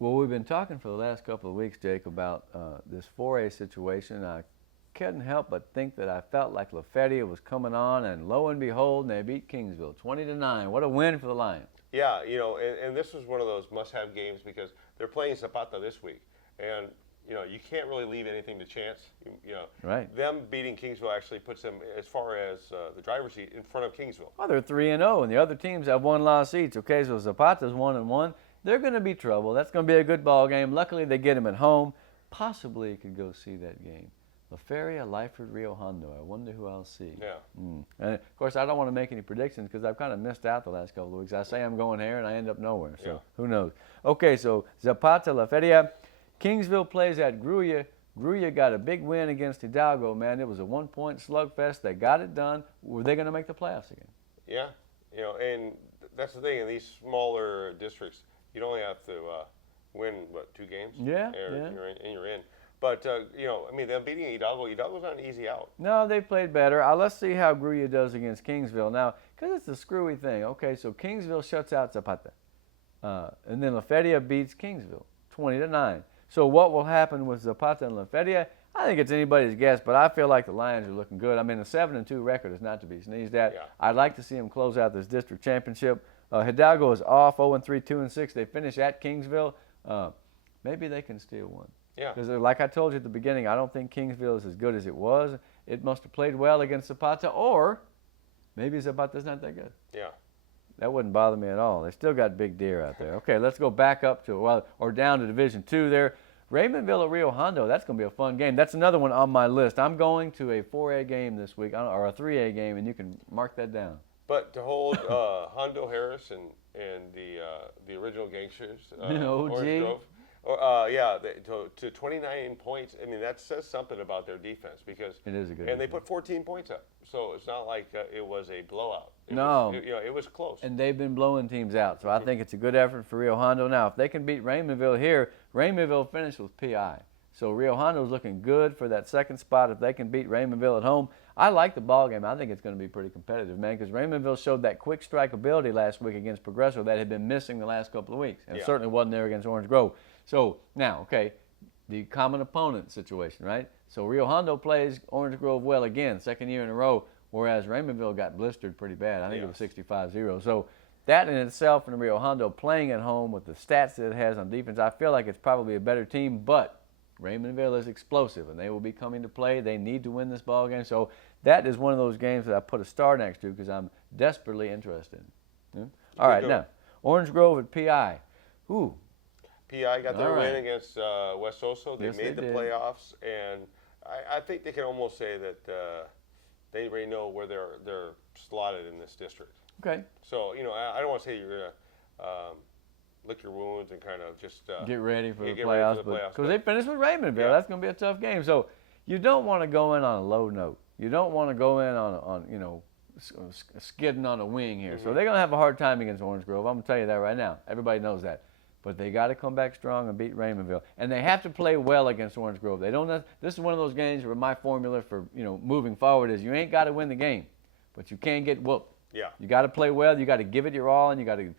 Well, we've been talking for the last couple of weeks, Jake, about this 4A situation. I couldn't help but think that I felt like Lafayette was coming on, and lo and behold, they beat Kingsville 20-9. What a win for the Lions! Yeah, and this was one of those must-have games because they're playing Zapata this week, and you can't really leave anything to chance. Right. Them beating Kingsville actually puts them as far as the driver's seat in front of Kingsville. Well, they're 3-0, and the other teams have one loss each. Okay, so Zapata's 1-1. They're going to be trouble. That's going to be a good ball game. Luckily, they get him at home. Possibly you could go see that game. La Feria, Lyford, Rio Hondo. I wonder who I'll see. Yeah. And of course, I don't want to make any predictions because I've kind of missed out the last couple of weeks. I say I'm going here and I end up nowhere. So Who knows? Okay, so Zapata, La Feria. Kingsville plays at Gruya. Gruya got a big win against Hidalgo, man. It was a one-point slugfest. They got it done. Were they going to make the playoffs again? Yeah. And that's the thing. In these smaller districts, you'd only have to win, 2 games? Yeah. You're in. But, them beating Hidalgo's not an easy out. No, they played better. Let's see how Gruya does against Kingsville. Now, because it's a screwy thing. Okay, so Kingsville shuts out Zapata. And then La Feria beats Kingsville 20-9. So what will happen with Zapata and La Feria? I think it's anybody's guess, but I feel like the Lions are looking good. I mean, a 7-2 record is not to be sneezed at. Yeah. I'd like to see them close out this district championship. Hidalgo is off 0-3, 2-6. They finish at Kingsville. Maybe they can steal one. Yeah. Because like I told you at the beginning, I don't think Kingsville is as good as it was. It must have played well against Zapata, or maybe Zapata's not that good. Yeah. That wouldn't bother me at all. They still got big deer out there. Okay, let's go back up to, or down to Division II there. Raymondville at Rio Hondo, that's going to be a fun game. That's another one on my list. I'm going to a 4A game this week, or a 3A game, and you can mark that down. But to hold Hondo Harris and the original gangsters, OG. Orange Grove, to 29 points. I mean, that says something about their defense because it is a good. And they put 14 points up, so it's not like it was a blowout. It was close. And they've been blowing teams out, so I think it's a good effort for Rio Hondo. Now, if they can beat Raymondville here, Raymondville finished with PI. So Rio Hondo's looking good for that second spot. If they can beat Raymondville at home, I like the ball game. I think it's going to be pretty competitive, man, because Raymondville showed that quick strike ability last week against Progresso that had been missing the last couple of weeks, and it certainly wasn't there against Orange Grove. So now, okay, the common opponent situation, right? So Rio Hondo plays Orange Grove well again, second year in a row, whereas Raymondville got blistered pretty bad. I think it was 65-0. So that in itself, and Rio Hondo playing at home with the stats that it has on defense, I feel like it's probably a better team, but Raymondville is explosive, and they will be coming to play. They need to win this ball game. So that is one of those games that I put a star next to because I'm desperately interested. Yeah? All right, now, Orange Grove at PI. Ooh. PI got their win against West Oso. They made the playoffs, and I think they can almost say that they already know where they're slotted in this district. Okay. So, I don't want to say you're going to lick your wounds and kind of just get ready for the playoffs. Because they finished with Raymondville. Yeah. That's going to be a tough game. So you don't want to go in on a low note. You don't want to go in on skidding on a wing here. So they're going to have a hard time against Orange Grove. I'm going to tell you that right now. Everybody knows that. But they got to come back strong and beat Raymondville. And they have to play well against Orange Grove. They don't. This is one of those games where my formula for moving forward is you ain't got to win the game, but you can't get whooped. Yeah. You got to play well. You got to give it your all, and you got to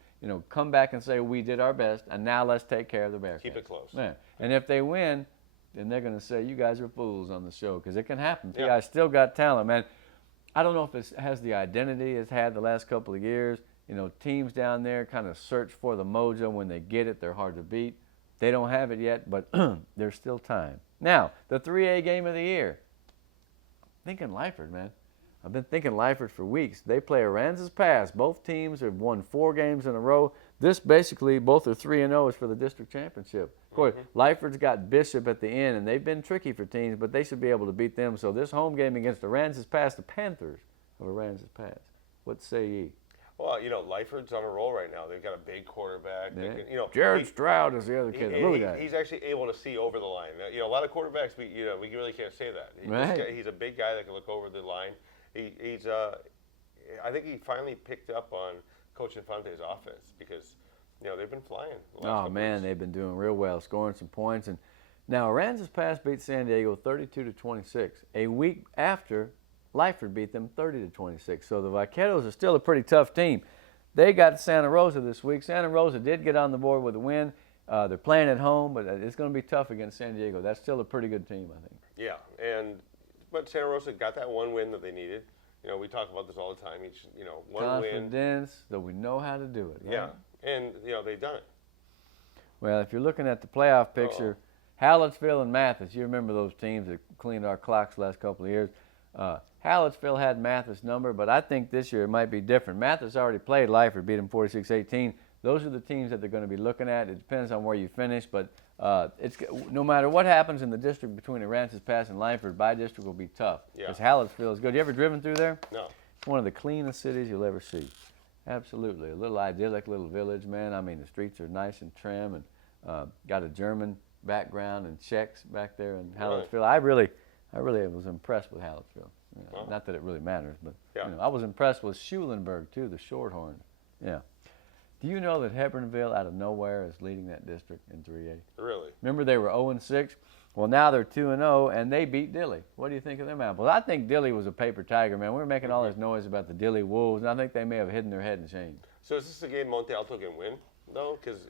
come back and say we did our best, and now let's take care of the Bearcats. Keep it close. Yeah. And if they win, then they're going to say you guys are fools on the show because it can happen. Yeah. PI still got talent, man. I don't know if it has the identity it's had the last couple of years. Teams down there kind of search for the mojo. When they get it, they're hard to beat. They don't have it yet, but there's still time. Now, the 3A game of the year. Thinking Lyford, man. I've been thinking Lyford for weeks. They play Aransas Pass. Both teams have won 4 games in a row. This basically, both are 3-0 is for the district championship. Of course, Lyford's got Bishop at the end, and they've been tricky for teams, but they should be able to beat them. So this home game against Aransas Pass, the Panthers of Aransas Pass. What say ye? Well, Lyford's on a roll right now. They've got a big quarterback. Yeah. Jared Stroud is the other kid. He's actually able to see over the line. A lot of quarterbacks, we really can't say that. He's a big guy that can look over the line. I think he finally picked up on Coach Infante's offense because, they've been flying. Oh, man, they've been doing real well, scoring some points. And now Aransas Pass beat San Diego 32-26. A week after, Lyford beat them 30-26. So the Vaqueros are still a pretty tough team. They got Santa Rosa this week. Santa Rosa did get on the board with a win. They're playing at home, but it's going to be tough against San Diego. That's still a pretty good team, I think. Yeah, but Santa Rosa got that one win that they needed. You know, we talk about this all the time. Each, one win. Confidence, that we know how to do it. Right? Yeah, and they've done it. Well, if you're looking at the playoff picture, Hallettsville and Mathis, you remember those teams that cleaned our clocks the last couple of years. Hallettsville had Mathis' number, but I think this year it might be different. Mathis already played Lyford, beat them 46-18. Those are the teams that they're going to be looking at. It depends on where you finish, but it's no matter what happens in the district between Aransas Pass and Lyford, by-district will be tough. Because Hallettsville is good. You ever driven through there? No. It's one of the cleanest cities you'll ever see. Absolutely. A little idyllic little village, man. I mean, the streets are nice and trim and got a German background and Czechs back there in Hallettsville. Right. I really was impressed with Hallettsville. Not that it really matters, but yeah. I was impressed with Schulenburg, too, the Shorthorns. Yeah. Do you know that Hebronville, out of nowhere, is leading that district in 3A? Really? Remember they were 0-6? Well, now they're 2-0, and they beat Dilley. What do you think of them apples? I think Dilley was a paper tiger, man. We were making all this noise about the Dilley Wolves, and I think they may have hidden their head in shame. So is this a game Monte Alto can win, though? Because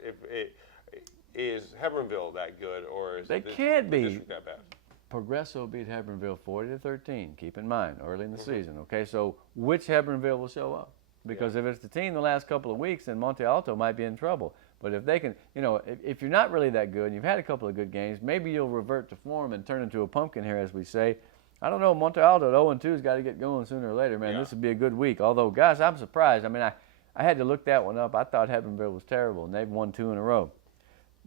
is Hebronville that good, or is they this can't be district that bad? Progresso beat Hebronville 40-13. Keep in mind, early in the season. Okay, so which Hebronville will show up? Because if it's the team the last couple of weeks, then Monte Alto might be in trouble. But if they can, if you're not really that good and you've had a couple of good games, maybe you'll revert to form and turn into a pumpkin here, as we say. I don't know. Monte Alto at 0-2 has got to get going sooner or later, man. Yeah. This would be a good week. Although, guys, I'm surprised. I mean, I had to look that one up. I thought Hebronville was terrible, and they've won 2 in a row.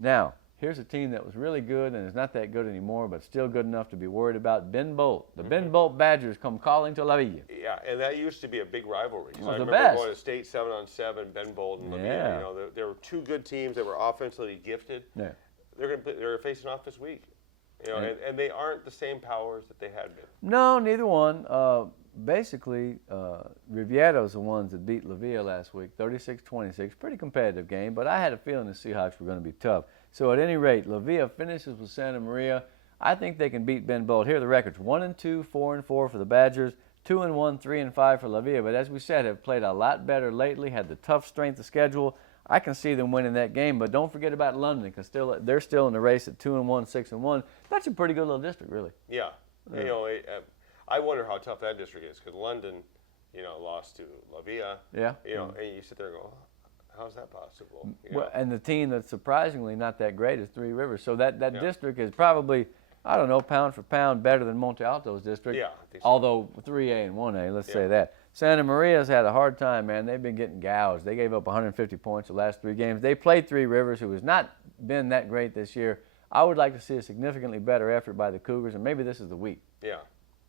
Now, here's a team that was really good and is not that good anymore, but still good enough to be worried about. Ben Bolt. The Ben Bolt Badgers come calling to La Villa. Yeah, and that used to be a big rivalry. So I the remember best. going to state 7-on-7, Ben Bolt and La Villa. Yeah. There were two good teams that were offensively gifted. Yeah. They're facing off this week. And they aren't the same powers that they had been. No, neither one. Basically, Riviero's the ones that beat La Villa last week, 36-26. Pretty competitive game, but I had a feeling the Seahawks were going to be tough. So at any rate, La Villa finishes with Santa Maria. I think they can beat Ben Bolt. Here are the records: 1-2, 4-4 for the Badgers, 2-1, 3-5 for La Villa. But as we said, have played a lot better lately. Had the tough strength of schedule. I can see them winning that game. But don't forget about London, because they're still in the race at 2-1, 6-1. That's a pretty good little district, really. Yeah. I wonder how tough that district is, because London, lost to La Villa. Yeah. And you sit there and go, how's that possible? Well, and the team that's surprisingly not that great is Three Rivers. So that district is probably, I don't know, pound for pound better than Monte Alto's district. Yeah, I think so. Although 3A and 1A, let's say that. Santa Maria's had a hard time, man. They've been getting gouged. They gave up 150 points the last 3 games. They played Three Rivers, who has not been that great this year. I would like to see a significantly better effort by the Cougars, and maybe this is the week. Yeah.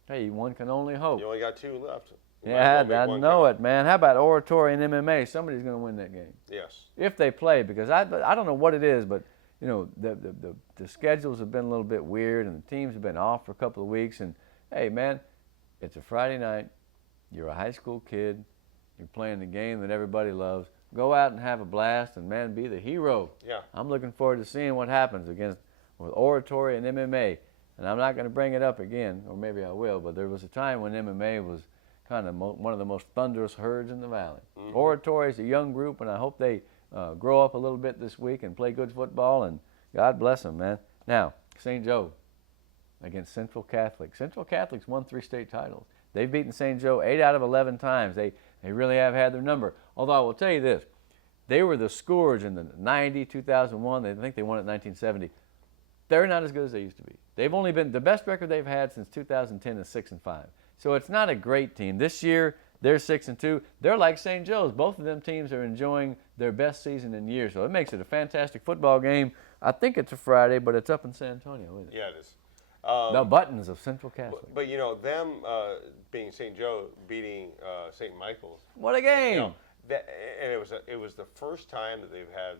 Hey, one can only hope. You only got 2 left. Yeah, I know it, man. How about oratory and MMA? Somebody's going to win that game. Yes. If they play, because I don't know what it is, but the schedules have been a little bit weird, and the teams have been off for a couple of weeks. And hey, man, it's a Friday night. You're a high school kid. You're playing the game that everybody loves. Go out and have a blast, and man, be the hero. Yeah. I'm looking forward to seeing what happens with oratory and MMA. And I'm not going to bring it up again, or maybe I will, but there was a time when MMA was kind of one of the most thunderous herds in the valley. Oratory is a young group, and I hope they grow up a little bit this week and play good football, and God bless them, man. Now, St. Joe against Central Catholic. Central Catholic's won 3 state titles. They've beaten St. Joe 8 out of 11 times. They really have had their number. Although I will tell you this, they were the scourge in the 90, 2001. I think they won it in 1970. They're not as good as they used to be. They've only been, the best record th've had since 2010 is 6-5. So it's not a great team. This year, they're 6-2. They're like St. Joe's. Both of them teams are enjoying their best season in years. So it makes it a fantastic football game. I think it's a Friday, but it's up in San Antonio, isn't it? Yeah, it is. The Buttons of Central Catholic. But them being St. Joe beating St. Michael's. What a game! And it was the first time that they've had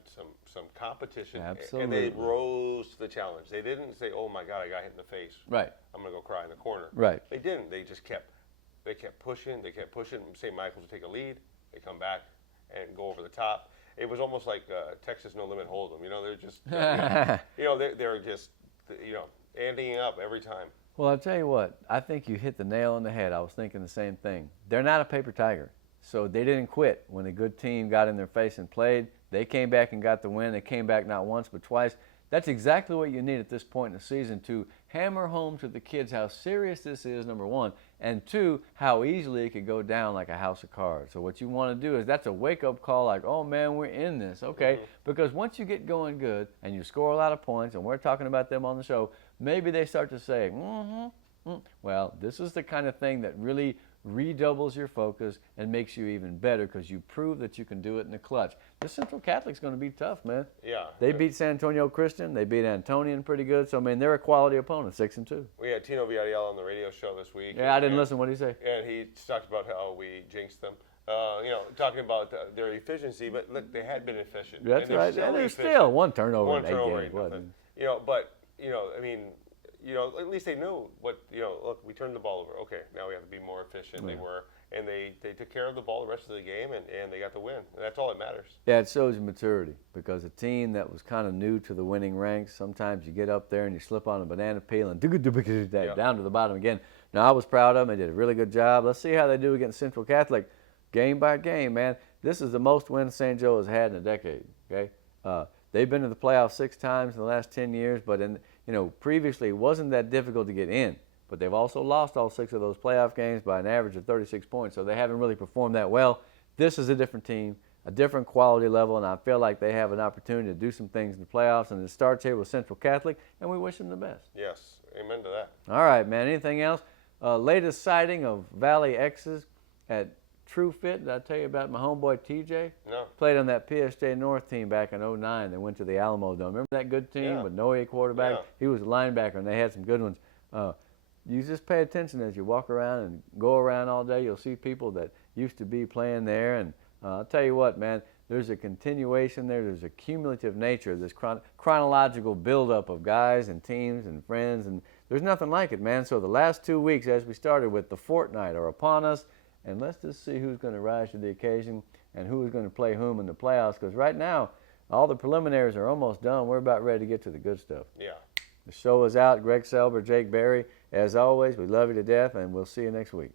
some competition. Absolutely. And they rose to the challenge. They didn't say, "Oh my God, I got hit in the face. Right. I'm gonna go cry in the corner." Right. They didn't. They just kept pushing. They kept pushing. St. Michael's would take a lead. They come back and go over the top. It was almost like Texas No Limit Hold'em. They're just they're just anteing up every time. Well, I'll tell you what. I think you hit the nail on the head. I was thinking the same thing. They're not a paper tiger. So they didn't quit when a good team got in their face and played. They came back and got the win. They came back not once but twice. That's exactly what you need at this point in the season to hammer home to the kids how serious this is, number one, and two, how easily it could go down like a house of cards. So what you want to do is that's a wake-up call like, oh, man, we're in this, okay? Because once you get going good and you score a lot of points, and we're talking about them on the show, maybe they start to say, well, this is the kind of thing that really redoubles your focus and makes you even better because you prove that you can do it in the clutch. The Central Catholic's going to be tough, man. Yeah. They beat San Antonio Christian. They beat Antonian pretty good. So, I mean, they're a quality opponent, 6-2. We had Tino Villarreal on the radio show this week. Yeah, I didn't listen. What did he say? And he talked about how we jinxed them. Talking about their efficiency, but look, they had been efficient. That's right. And there's still one turnover in 8 games. Nothing. I mean, at least they knew what, look, we turned the ball over. Okay, now we have to be more efficient. Yeah. They were, and they took care of the ball the rest of the game, and they got the win. And that's all that matters. Yeah, it shows you maturity because a team that was kind of new to the winning ranks, sometimes you get up there and you slip on a banana peel and down to the bottom again. Now, I was proud of them. They did a really good job. Let's see how they do against Central Catholic game by game, man. This is the most wins St. Joe has had in a decade, okay? They've been to the playoffs 6 times in the last 10 years, but previously it wasn't that difficult to get in. But they've also lost all 6 of those playoff games by an average of 36 points, so they haven't really performed that well. This is a different team, a different quality level, and I feel like they have an opportunity to do some things in the playoffs, and it starts here with Central Catholic, and we wish them the best. Yes, amen to that. All right, man. Anything else? Latest sighting of Valley X's at True Fit. Did I tell you about my homeboy TJ? No. Played on that PSJ North team back in 2009. They went to the Alamo Dome. Remember that good team with Noe quarterback? Yeah. He was a linebacker, and they had some good ones. You just pay attention as you walk around and go around all day. You'll see people that used to be playing there. And I'll tell you what, man, there's a continuation there. There's a cumulative nature, this chronological buildup of guys and teams and friends. And there's nothing like it, man. So the last 2 weeks, as we started with, the fortnight are upon us. And let's just see who's going to rise to the occasion and who is going to play whom in the playoffs. Because right now, all the preliminaries are almost done. We're about ready to get to the good stuff. Yeah. The show is out. Greg Selber, Jake Berry. As always, we love you to death, and we'll see you next week.